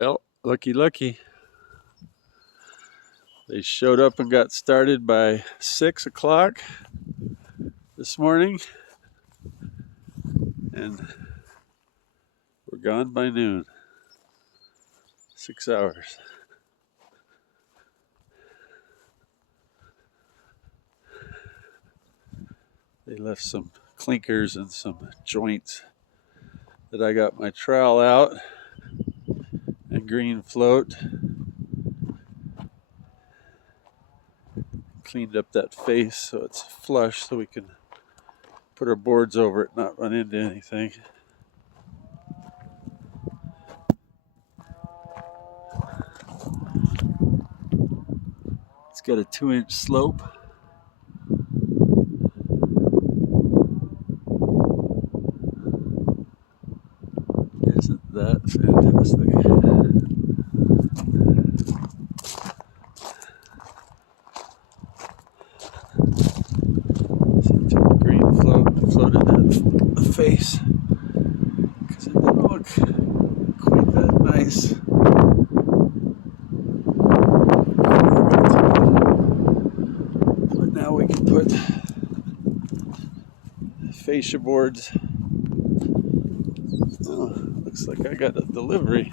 Well, lucky. They showed up and got started by 6 o'clock this morning, and we're gone by noon. 6 hours. They left some clinkers and some joints that I got my trowel out and green float. Cleaned up that face so it's flush so we can put our boards over it, not run into anything. It's got a 2-inch slope. Isn't that fantastic? So I took a green float and floated that face because it didn't look quite that nice. But now we can put fascia boards. Oh, looks like I got a delivery.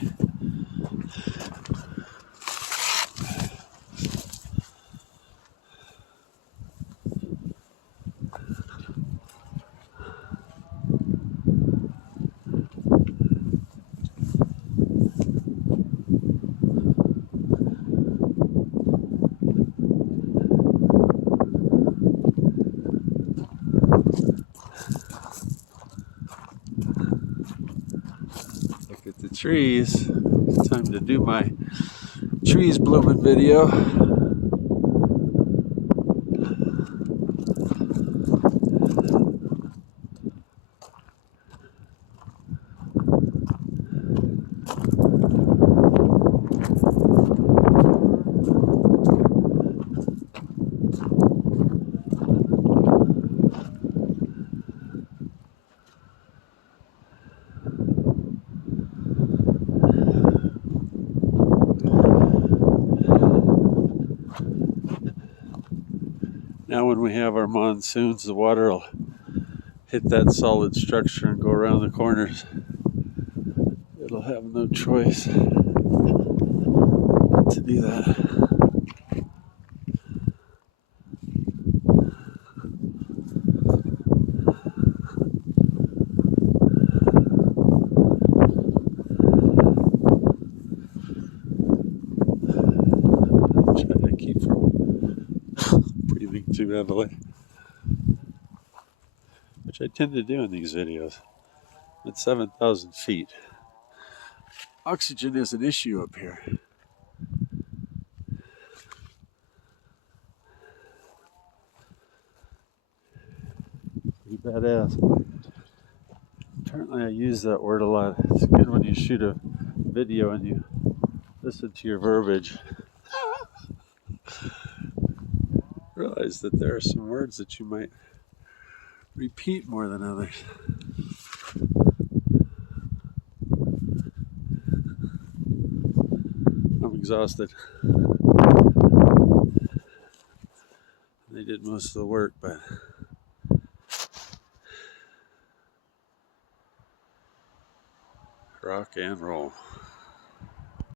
Look at the trees. It's time to do my trees blooming video. Now when we have our monsoons, the water will hit that solid structure and go around the corners. It'll have no choice but to do that. Try to keep from breathing too heavily, which I tend to do in these videos. At 7,000 feet, oxygen is an issue up here. Pretty badass. Apparently I use that word a lot. It's good when you shoot a video and you listen to your verbiage. Realize that there are some words that you might repeat more than others. I'm exhausted. They did most of the work, but rock and roll.